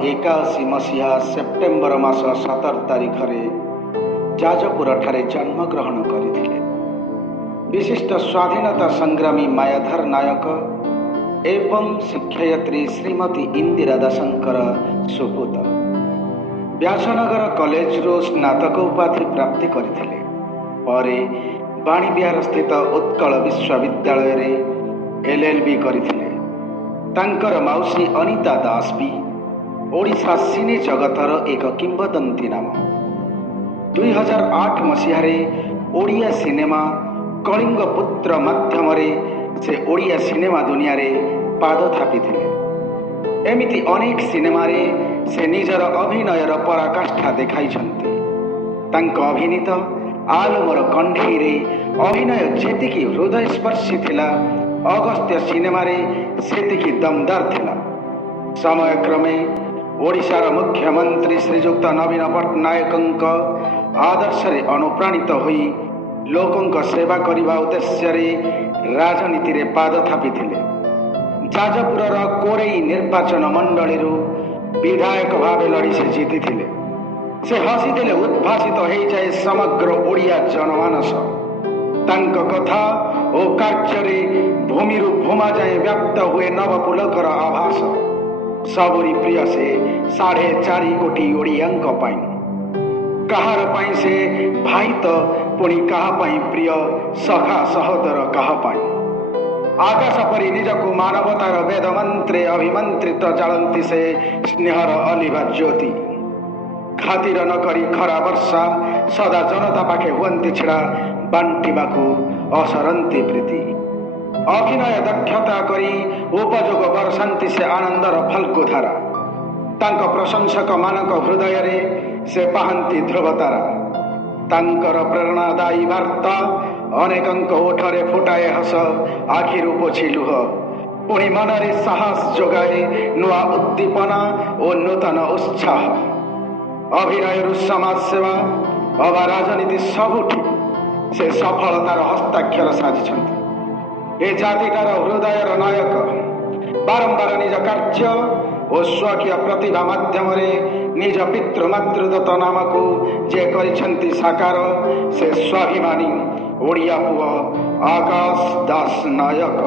1981 मसीहा सेप्टेम्बर मास 17 तारिख जाजपुर ठारे जन्मग्रहण करथिले। विशिष्ट स्वाधीनता संग्रामी मायाधर नायक एवं शिक्षयित्री श्रीमती इंदिरा दासंकर सुपुत व्यासनगर कॉलेज रो स्नातक उपाधि प्राप्ति करथिले। परे बाणीविहार स्थित उत्कल विश्वविद्यालय रे LLB करथिले। तांकर माउसी अनिता दास भी ओडिशा सिने जगतर एक किंवदंती नाम। 2008 मसीह ओडिया सिनेमा कलिंग पुत्र माध्यम से ओडिया सिनेमा दुनिया रे पाद थापी थिले। एमिति अनेक सिनेमा रे से निजर अभिनयर पराकाष्ठा देखाइछन्ति। तांक अभिनीत आलमर कंढेई रे अभिनय जेतिकी हृदयस्पर्शी थिला, अगस्त्य सिनेमा रे सेतिकी दमदार थिला। समय क्रमे ओडिशार मुख्यमंत्री श्रीजुक्त नवीन पट्टनायक आदर्श रे अनुप्राणित होई लोकंक सेवा करिबा उद्देश्य रे राजनीति रे पाद थापी थिले। जाजपुरर कोरेई निर्वाचन मंडली विधायक भावे लड़ी से जीति थिले। से हसीदेले उद्भासित हो जाए समग्र ओडिया जनमानस। तांक कथा ओ कार्य भूमि भूमा जाए व्याप्त हुए नवपुलकर आभास। सबरी प्रिय से 4.5 कोटी ओडियांक पाई। कहार पाई से भाई तो पुणी कहा पाई प्रिय सखा सहोदर कहा पाई। आकाश परी निजको मानवतार वेद मंत्रे अभिमंत्रित जालंती से स्नेहर अलिभा ज्योति। खातिर न करी खरा वर्षा सदा जनता पाखे हुअन्ति छिड़ा बांटिबाकू असरंती प्रीति। अभिनय दक्षता करी उपयोग बरसांति से आनंदर फल्कु धारा। तांक प्रशंसक मानक हृदय रे से पाहंती ध्रुवतारा। तांकर प्रेरणादायी वार्ता अनेकंक ओठरे फुटाए हस आखिरु पोछि लुह। पुणी मनरे साहस जोगाए नुआ उद्दीपना और नूतन उत्साह। अभिनय समाज सेवा अबा राजनीति सबुठी से सफलतार हस्ताक्षर साजिछन्ति। ए जातिटार हृदयर नायक बारंबार निज कार्य और स्वकीय प्रतिभा माध्यम निज पितृमातृदत्त नाम को जे करिछन्ति साकार से स्वाभिमानी ओडिया पुआ आकाश दास नायक।